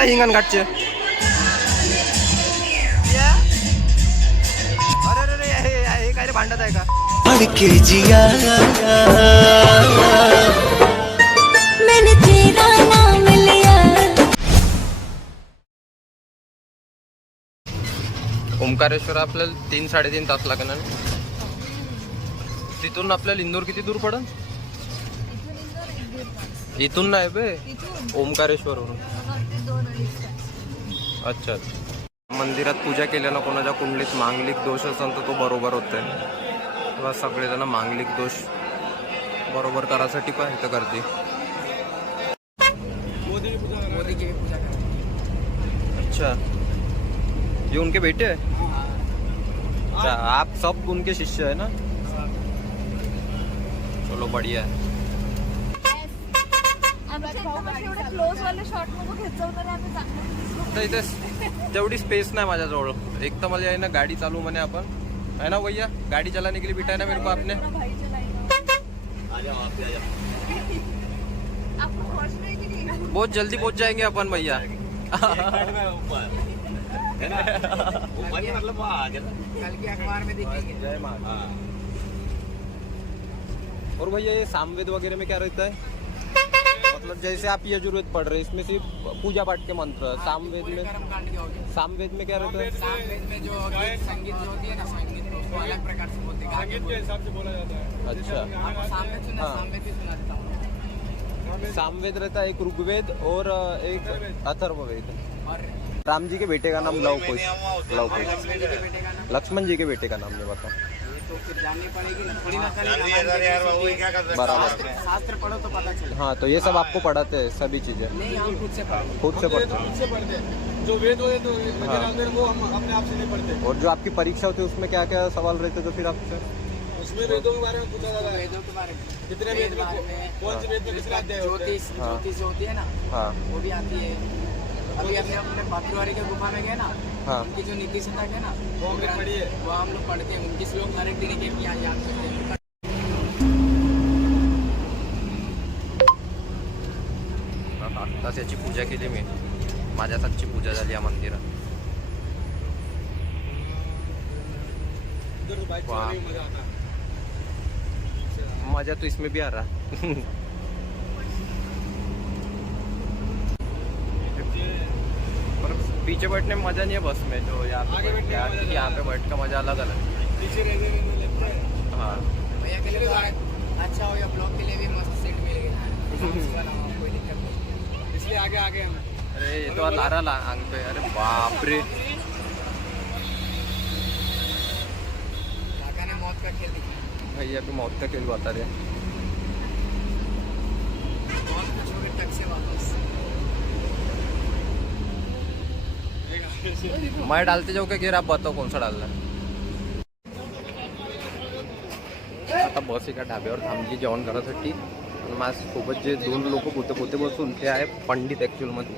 हिंगणघाटचे. अरे अरे हे काय रे भांडत आहे का? मैंने तेरा नाम लिया. ओंकारेश्वर आपल्याला 3-3.5 तास लागणार. तिथून आपल्याला इंदोर किती दूर पडन? इथून नाही बे, ओंकारेश्वरवरून. अच्छा. मंदिरात पूजा केल्यानं कोणाच्या कुंडलीत मांगलिक दोष असेल तर तो बरोबर होतोय. तेव्हा सगळेजण मांगलिक दोष बरोबर करायसाठी पण इथं करते. मोदी की भी पूजा करते. अच्छा, ये उनके बेटे हैं? अच्छा, आप सब उनके शिष्य है ना? चलो बढ़िया है. तर इथे तेवढी स्पेस नाही माझ्याजवळ. एक तर मला आहे ना गाडी चालू म्हणे आपण है ना भैया, गाड़ी चलाने के लिए बिठाया ना मेरे को आपने. बहुत जल्दी पहुंच जाएंगे अपन भैया. कल की अखबार में देखेंगे. जय मां. और भैया ये सामवेद वगैरह में क्या रहता है? मतलब जैसे आप यजुर्वेद पढ़ रहे हैं, इसमें सिर्फ पूजा पाठ के मंत्र. सामवेद में सामवेद में क्या रहता है? सामवेद में जो गीत संगीत जो होती है ना, संगीत उसको अलग प्रकार से बोलते हैं. संगीत के हिसाब से बोला जाता है. अच्छा. आपको सामवेद सुना? सामवेद भी सुना देता हूँ. सामवेद रहता है, एक ऋग्वेद और एक अथर्ववेद. और राम जी के बेटे का नाम लव कुश. लक्ष्मण जी के बेटे का नाम. लक्ष्मण जी के बेटे का नाम नहीं बताओ. ये तो फिर जाननी पड़ेगी ना, थोड़ी ना चलेगा. बराबर. शास्त्र पढ़ो तो पता चले. हाँ, तो ये सब आपको पढ़ाते हैं सभी चीजें? नहीं, हम खुद से पढ़ो. खुद से पढ़ते हैं. जो वेद होते तो वो हम अपने आप से नहीं पढ़ते. और जो आपकी परीक्षा होती है उसमें क्या क्या सवाल रहते तो फिर आपसे? उसमें वेदों के बारे में पूछा जाता है. वेदों के बारे में, कितने वेद में कौन से वेद में किसका अध्याय होता है. ज्योतिष जो होती है ना, हाँ वो भी आती है. अभी हमने अपने भातुवारी के गुफा में गए ना, हाँ. उनकी जो नीति शतक है ना, वो हमने पढ़ी है. वो हम लोग पढ़ते हैं. उनकी श्लोक हर एक दिन के यहाँ याद करते हैं. आत्ताच याची पूजा केली मी. माझ्या हातची पूजा झाली या मंदिरात. उधर तो बाइक वाह. चलाने में मजा आता है. मजा तो इसमें भी आ रहा. पर पीछे बैठने में मजा नहीं है बस में. जो यहाँ पे बैठ का मजा अलग अलग. पीछे रहने में लगता है. हाँ. भैया के लिए तो अच्छा हो या ब्लॉग के लिए भी मस्त सीट मिल गई. कोई दिक्कत नहीं, इसलिए आगे आगे हम. अरे ये तो लारा ला आंग पे. अरे बाप रे. काका ने मौत का खेल दिखाया. भैया भी मौत का खेल बता रहे. मौत का छोड़ के टक से वापस. मैं डालते जाऊ का गिर, आप बताओ कौन सा डालना. आता बस एका ढाब्यावर थांबली जेवण करायसाठी. माझ्यासोबत जे 2 लोक पोते बसून ते आहे पंडित ॲक्च्युअलमध्ये.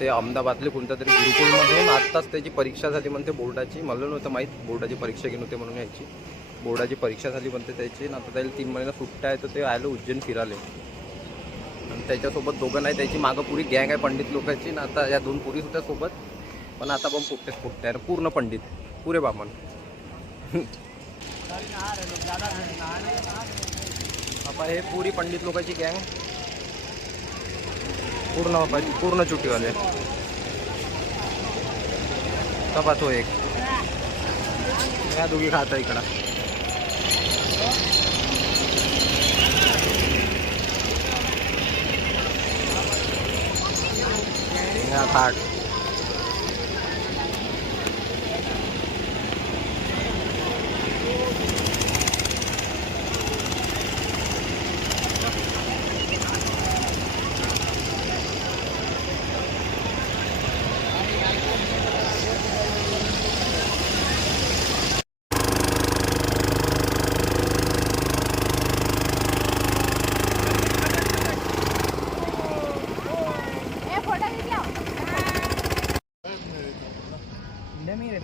ते अहमदाबादले कोणत्या तरी गुरुकुलमधून आत्ताच त्याची परीक्षा झाली म्हणते बोर्डाची. मला नव्हतं माहीत बोर्डाची परीक्षा घेऊन होते म्हणून यायची. बोर्डाची परीक्षा झाली म्हणते त्याची. आता त्याला 3 महिना सुट्ट्या आहे तर ते आलं उज्जैन फिराले. आणि त्याच्यासोबत दोघं नाही, त्याची मागं पुरी गँग आहे पंडित लोकांची ना. आता या 2 पोरी होत्या सोबत, पण आता पण फुटते आहे पूर्ण पंडित, पुरे बामण. आता हे पुरी पंडित लोकांची गँग पूर्ण चुटीवाले. कपा तो एक या दोघी खाता इकडं. या थाट.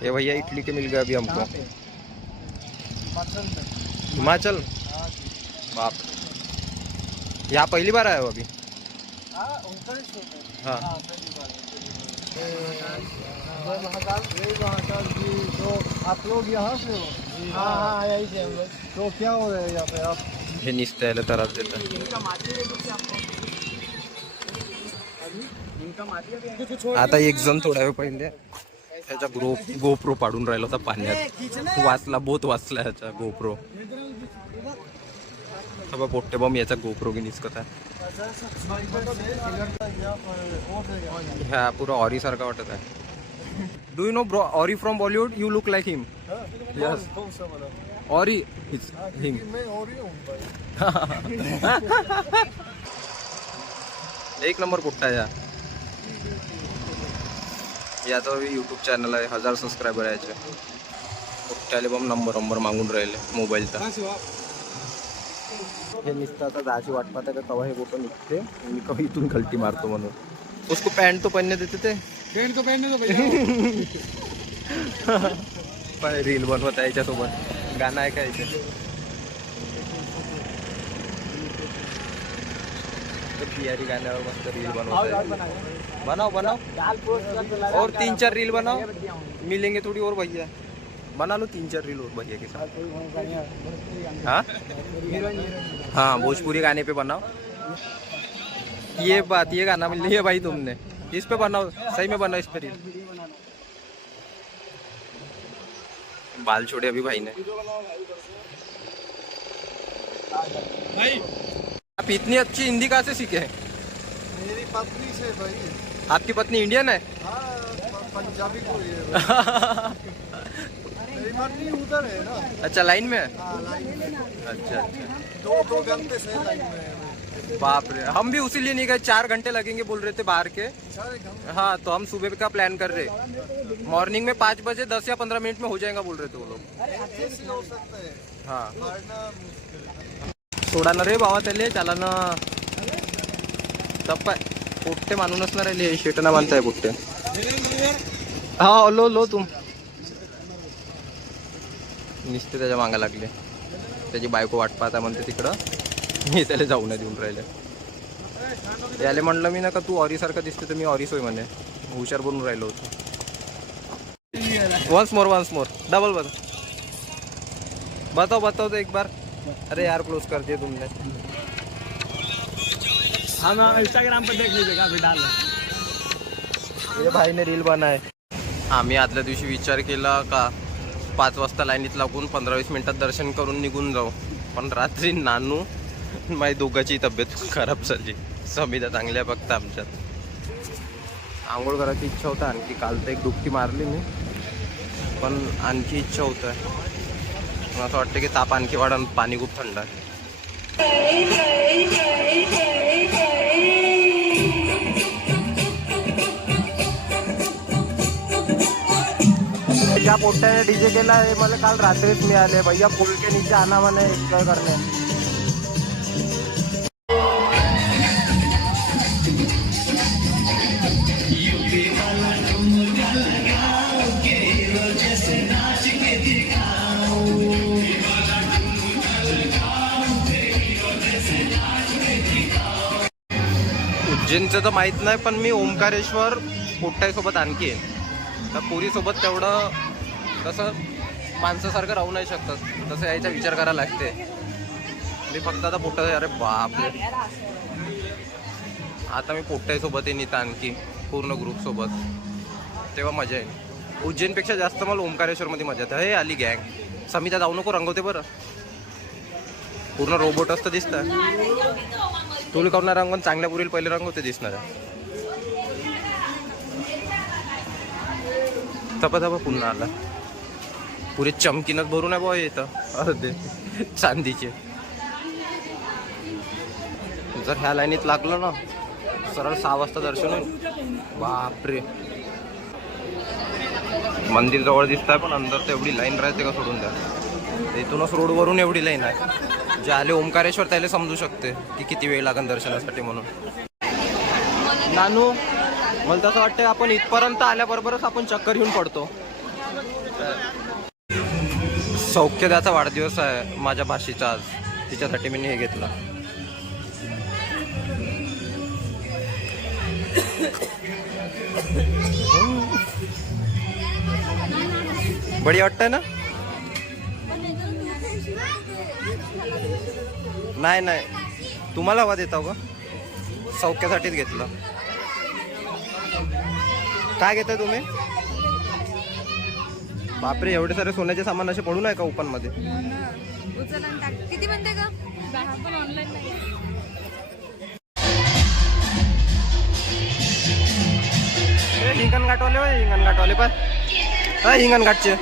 ये भैया इटली के मिल गए अभी हमको. हिमाचल. बाप. यहाँ पहली बार आए हो अभी? हाँ. महाकाल जी तो आप लोग यहाँ से हो? हाँ हाँ यही से हम लोग। तो क्या हो रहा है यहाँ पे आप? हे निसत्याला त्रास देतात. आता एक जण थोड्या वेळ पहिले त्याचा गोप्रो पाडून राहिला होता पाण्यात. वाचला, बोत वाचला ह्याचा गोप्रो. सगळं पोट्टे बॉम्ब याचा गोप्रो की निसकत आहे. ह्या पुरा ऑरी सारखा वाटत आहे. Do you know bro Orry from Bollywood? You look like him. Yes, Orry is him. एक नंबर पोट्टा आहे याचा यूट्यूब चॅनल आहे. 1000 सबस्क्रायबर आहे याचे. पोट्ट्याले बॉम्ब नंबर मागून राहिले मोबाईलचा. हे निसतं आता जायची वाट पाहता का कवा हे बोटं निघते. मी कवा इथून गलती मारतो म्हणून. उसको पॅन्ट तो पहनने देते ते. पेंट तो पहनने दो भैया. पण रील बनवत आहे याच्यासोबत. गाणं ऐकायचं. पियारी गाण्यावर मस्त रील बनवत आहे. बनाओ और 3-4 रील बनाओ. मिलेंगे थोड़ी और भैया. बना लो 3-4 रील और भैया के साथ. हाँ हाँ, भोजपुरी गाने पे बनाओ. ये गाना मिल लिया भाई तुमने. इस पे बनाओ, सही में बनाओ इस पे रील. बाल छोड़े अभी भाई ने. आप इतनी अच्छी हिंदी कहाँ से सीखे हैं? मेरी पत्नी से भाई. आपकी पत्नी इंडियन है? हाँ पंजाबी को ये. मेरी पत्नी उधर है ना. अच्छा, लाइन में है. हाँ लाइन में. अच्छा. 2 घंटे से लाइन में है. बाप रे, हम भी उसी लिए नहीं गए. 4 घंटे लगेंगे बोल रहे थे बाहर के. 4 घंटे. हाँ, तो हम सुबह का प्लान कर रहे. मॉर्निंग में 5 बजे 10 या 15 मिनट में हो जाएगा बोल रहे थे वो लोग. ऐसे हो सकता है. हाँ, मारना मुश्किल है. सोडा ना रे भावा त्याले. चाला ना. तप्पा पोट्टे मानूनच ना राहिले. शेट ना मानताय पोट्टे. हा, लो तुम. निसते त्याच्या मागा लागले. त्याची बायको वाट पाहता म्हणते तिकडं. मी त्याला जाऊ नाही देऊन राहिले. त्याला म्हणलं मी ना का तू ऑरी सारखा दिसते तर मी ऑरीस होय म्हणे. हुशार बनून राहिलो होतो. वन्स मोर डबल बताओ तो एक बार. अरे यार क्लोज कर दिया तुमने. हाँ ना इंस्टाग्राम पर देख लीजिएगा अभी डाल. ये भाई ने रील बनाय. आम्ही आदल्या दिवशी विचार केला का 5 वाजता लाईनीत लागून 15-20 मिनिटात दर्शन करून निघून जाऊ. पण रात्री नानू माझी दोघांची तब्येत खराब झाली. समिता चांगल्या फक्त आमच्यात. आंघोळ करायची इच्छा होता आणखी. काल तर एक डुबकी मारली मी. पण आणखी इच्छा होत आहे. असं वाटतं की ताप आणखी वाढा. पाणी खूप थंड आहे. क्या पोट्ट्याने डीजे केला आहे मला काल रात्रीच मिळाले. भैया पुल के नीचे आना म्हणे एन्जॉय करणे. उज्जैनचं तर माहित नाही पण मी ओंकारेश्वर पोट्ट्यासोबत आणखी आहे. तर पुरीसोबत तेवढं कसं माणसासारखं राहू नाही शकतात. तसं यायचा विचार करायला लागते. मी फक्त आता पोट्टा. अरे बापरे, आता मी पोट्ट्यासोबत येईन इथं आणखी पूर्ण ग्रुपसोबत. तेव्हा मजा येईल. उज्जैनपेक्षा जास्त मला ओंकारेश्वरमध्ये मजा येते. हे आली गँग. समिता जाऊ नको, रंगवते बरं. पूर्ण रोबोट असतं दिसतं. तुला करणार रंगवून चांगल्या पुरील पहिले रंगवते दिसणार आहे. थपा पुन्हा आला. पुरे चमकीनच भरून आहे बॉय येतं अर्धे चांदीचे. जर ह्या लाईनीत लागलं ना सरळ 6 वाजता दर्शन होईल. बापरे, मंदिर जवळ दिसत आहे पण अंदर तर एवढी लाईन राहते का सोडून द्या. इथूनच रोडवरून एवढी लाईन आहे. जे आले ओंकारेश्वर त्याला समजू शकते की किती वेळ लागेल दर्शनासाठी म्हणून. नानू मला तसं वाटतं आपण इथपर्यंत आल्याबरोबरच आपण चक्कर येऊन पडतो. सौख्यदाचा वाढदिवस आहे माझ्या भाषेचा आज. तिच्यासाठी मी हे घेतलं. बढिया वाटतंय ना? नाही नाही, तुम्हाला हवा देता का? सौख्यासाठीच घेतलं. काय घेताय तुम्ही? बापरे, एवढे सारे सोन्याचे सामान असे पडून आहे का ओपन मध्ये? किती म्हणते का? 10 पण ऑनलाईन नाही. हिंगणघाटवाले होय, हिंगणघाटवाले पण हिंगणघाटचे.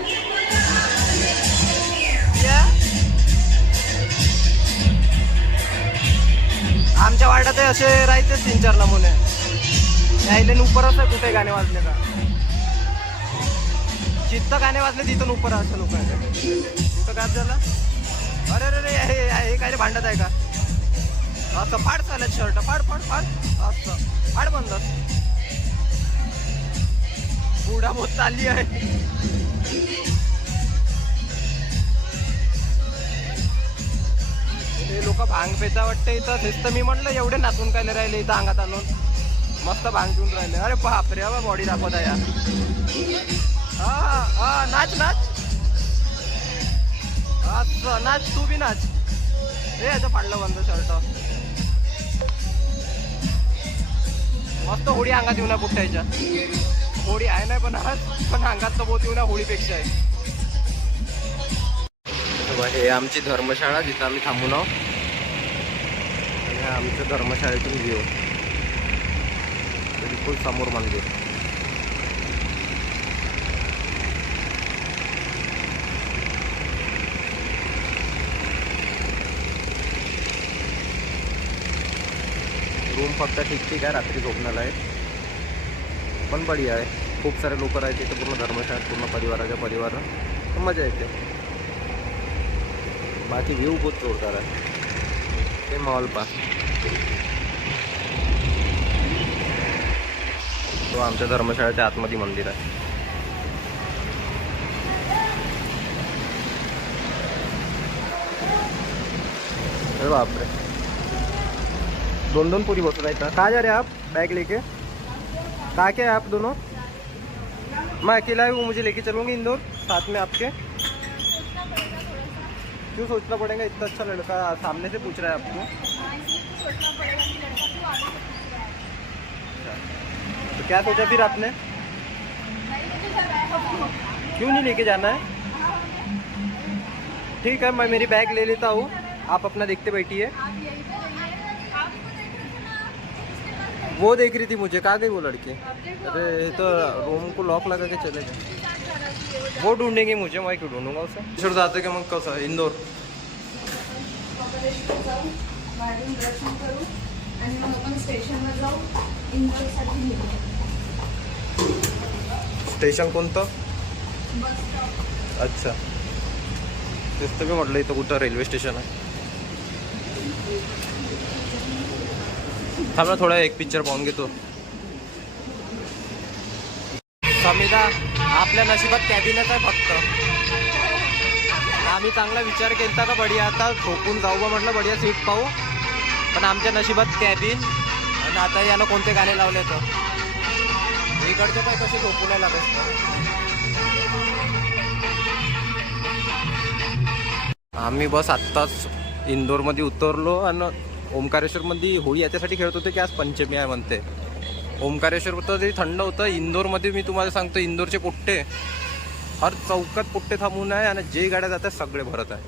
आमच्या वाड्यात असे राहायचे 3-4 नमुने. यायले उपरच आहे, कुठे गाणे वाजले का? जिथं गाणे वाजले तिथून उपर असं लोक कुठं काय झालं? अरे अरे हे काय भांडत आहे का? असं फाड चालत शर्ट, फाड फाड फाड असं फाड बंद. बुडा बोत चालली आहे. हे लोक भांग पेचा वाटते इथं. नुसतं मी म्हटलं एवढे नाचून काय राहिले इथं अंगात आणून. मस्त भांग पिऊन राहिले. अरे बापरे, बाबा बॉडी दाखवत आहे या. हा नाच नाच, असं नाच, तू बी नाच. हे याचं फाडलं बंद शर्ट. मस्त होळी अंगात येऊ ना पुट्ट्याच्या. होळी आहे नाही पण अंगात तर बहुत येऊ ना होळीपेक्षा आहे. हे आमची धर्मशाळा जिथं आम्ही थांबून आहोत. आणि हा आमच्या धर्मशाळेतून व्ह्यू. बिलकुल समोर मंदिर. रूम फक्त ठीक आहे, रात्री झोपण्याला आहे, पण बढिया आहे. खूप सारे लोक आहेत तिथे. पूर्ण धर्मशाळेत पूर्ण परिवाराच्या परिवार, मजा येते. बाकी व्ह्यू बहुत जोरदार आहे. ते मॉल पा तो आमच्या धर्मशाळेच्या आतमध्ये मंदिर आहे. अरे बापरे, 2 पूरी बस रहा था. कहाँ जा रहे हैं आप बैग लेके? कहाँ के हैं आप दोनों? मैं अकेला हूँ, मुझे लेके चलूँगी इंदौर साथ में आपके. क्यों सोचना पड़ेगा? इतना अच्छा लड़का सामने से पूछ रहा है आपको. तो क्या सोचा फिर आपने? क्यों नहीं लेके जाना है? ठीक है, मैं मेरी बैग ले लेता हूँ, आप अपना देखते बैठिए. वो देख रही थी मुझे. कहाँ गई वो लड़की? अरे तो रूम को लॉक लगा के चले गए. वो ढूंढेंगे मुझे, मैं क्यों ढूंढूंगा उसे. छोड़ जाते का मग कसं इंदौर. स्टेशन कोणतं? अच्छा, तेच तर मी म्हटलं इथं कुठं रेल्वे स्टेशन आहे. थांबा थोडा एक पिक्चर पाहून घेतो. समिधा, आपल्या नशिबात कॅबिनेट आहे फक्त. आम्ही चांगला विचार केला का बढिया आता झोपून जाऊ बा म्हटलं, बढिया सीट पाहू. पण आमच्या नशिबात कॅबिन. आणि आता यानं कोणते गाणे लावले तर इकडचे पाय कसे झोपून नाही लागत. आम्ही बस आत्ताच इंदोरमध्ये उतरलो आणि ओंकारेश्वरमध्ये होळी याच्यासाठी खेळत होते की आज पंचमी आहे म्हणते. ओंकारेश्वर तर तरी थंड होतं. इंदोरमध्ये मी तुम्हाला सांगतो, इंदोरचे पोट्टे हर चौकात पोट्टे थांबून आहे. आणि जे गाड्या जातात सगळे भरत आहे.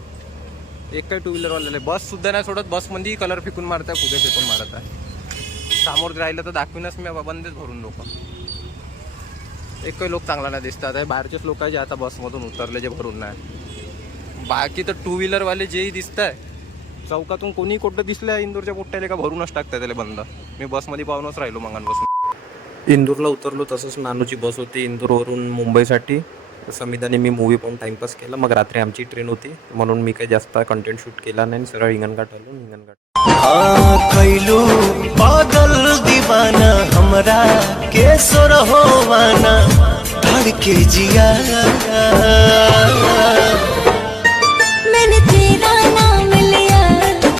एक काही 2 व्हीलरवाले बससुद्धा नाही सोडत. बसमध्ये कलर फेकून मारत आहे, फुगे फेकून मारत आहे. समोर राहिलं तर दाखवीनच मी बंदच भरून लोक. एक काही लोक चांगला नाही दिसतात. बाहेरचेच लोक आहे जे आता बसमधून उतरले, जे भरून नाही. बाकी तर 2 व्हीलरवाले जेही दिसत आहे चौकातून कोणी कुठं दिसलं इंदोरच्या पोट्ट्याला का भरूनच टाकतात त्याला बंद. मी बसमध्ये पाहूनच राहिलो मंगांपासून. इंदोरला उतरलो तसंच नानूची बस होती इंदोरवरून मुंबईसाठी. समिधाने मी मूवी पाहून टाइमपास केला. मग रात्री आमची ट्रेन होती म्हणून मी काही जास्त कंटेंट शूट केला नाही. सरळ हिंगणघाट आलो. हिंगणघाट कैलू पागल दीवाना हमरा के सुर होवाना धड़के जिया